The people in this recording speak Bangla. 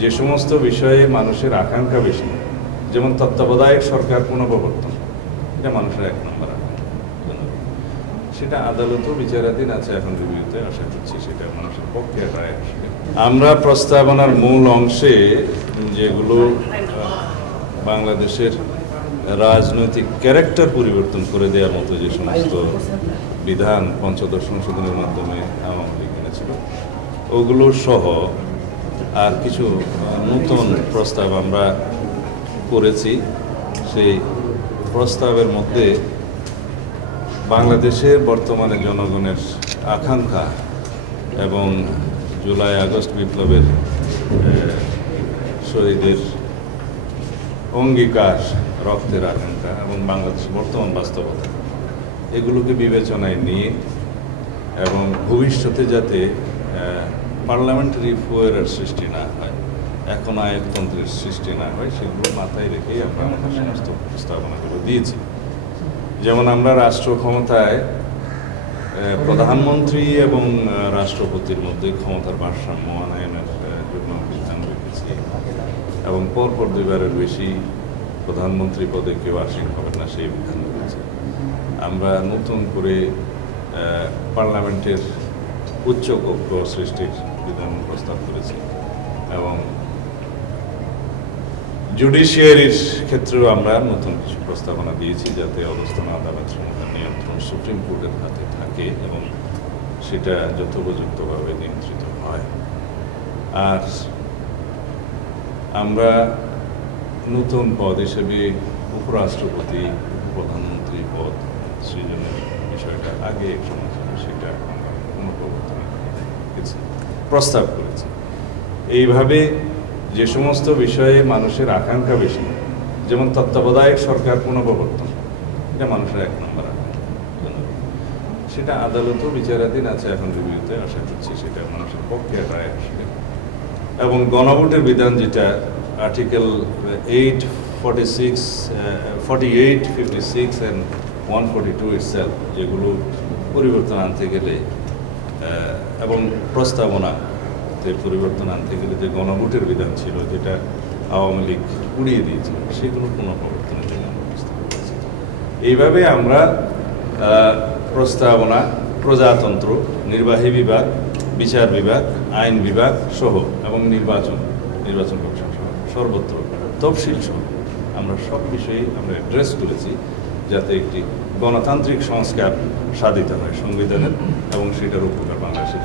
যে সমস্ত বিষয়ে মানুষের আকাঙ্ক্ষা বেশি, যেমন তত্ত্বাবধায়ক সরকার পুনঃপ্রবর্তন, এটা মানুষের 1 নম্বর আকাঙ্ক্ষা, সেটা আদালতও বিচারাধীন আছে, এখন রিভিউতে আশা করছি সেটা মানুষের পক্ষে রায় আসবে। আমরা প্রস্তাবনার মূল অংশে যেগুলো বাংলাদেশের রাজনৈতিক ক্যারেক্টার পরিবর্তন করে দেওয়ার মতো যে সমস্ত বিধান পঞ্চদশ সংশোধনের মাধ্যমে আওয়ামী লীগ এনেছিল, ওগুলো সহ আর কিছু নতুন প্রস্তাব আমরা করেছি। সেই প্রস্তাবের মধ্যে বাংলাদেশের বর্তমানে জনগণের আকাঙ্ক্ষা এবং জুলাই আগস্ট বিপ্লবের শহীদের অঙ্গীকার, রক্তের আকাঙ্ক্ষা এবং বাংলাদেশের বর্তমান বাস্তবতা, এগুলোকে বিবেচনায় নিয়ে এবং ভবিষ্যতে যাতে পার্লামেন্টারি ফুয়ারের সৃষ্টি না হয়, এখন আয়কতন্ত্রের সৃষ্টি না হয়, সেগুলো মাথায় রেখেই আমরা আমাদের সমস্ত প্রস্তাবনাগুলো দিয়েছি। যেমন আমরা রাষ্ট্র ক্ষমতায় প্রধানমন্ত্রী এবং রাষ্ট্রপতির মধ্যে ক্ষমতার ভারসাম্য আনয়নের জন্য বিধান রেখেছি এবং পরপর 2বারের বেশি প্রধানমন্ত্রী পদে কেউ আসীন হবেন না, সেই বিধান রেখেছি। আমরা নতুন করে পার্লামেন্টের উচ্চ কক্ষ সৃষ্টির বিধান প্রস্তাব করেছি এবং জুডিশিয়ারির ক্ষেত্রেও আমরা নতুন কিছু প্রস্তাবনা দিয়েছি, যাতে অবস্থান আদালত সংস্থার নিয়ন্ত্রণ সুপ্রিম কোর্টের হাতে থাকে এবং সেটা যথোপযুক্তভাবে নিয়ন্ত্রিত হয়। আর আমরা নতুন পদ হিসেবে উপরাষ্ট্রপতি, প্রধানমন্ত্রী পদ সৃজনের বিষয়টা আগে এক সময় ছিল, সেটা আমরা পুনঃপ্রবর্তন প্রস্তাব করেছি। এইভাবে যে সমস্ত বিষয়ে মানুষের আকাঙ্ক্ষা বেশি, যেমন তত্ত্বাবধায়ক সরকার পুনঃপ্রবর্তন, এটা মানুষের 1 নম্বর আকাঙ্ক্ষা, সেটা আদালতও বিচারাধীন আছে, এখন রিভিউতে আশা করছি সেটা মানুষের পক্ষে রায় আসবে। এবং গণভোটের বিধান, যেটা আর্টিকেল 8, 46, 48, 56 and 142 itself, যেগুলো পরিবর্তন আনতে গেলে এবং প্রস্তাবনাতে পরিবর্তন আনতে গেলে যে গণভোটের বিধান ছিল, যেটা আওয়ামী লীগ উড়িয়ে দিয়েছিল, সেগুলো পুনঃপ্রবর্তনের জন্য প্রস্তাব করেছি। এইভাবে আমরা প্রস্তাবনা প্রজাতন্ত্র, নির্বাহী বিভাগ, বিচার বিভাগ, আইন বিভাগ সহ এবং নির্বাচন কমিশন সহ সর্বত্র তফসিল সহ আমরা সব বিষয়েই আমরা অ্যাড্রেস করেছি, যাতে একটি গণতান্ত্রিক সংস্কার সাধিত হয় সংবিধানের এবং সেটার উপকার বাংলাদেশের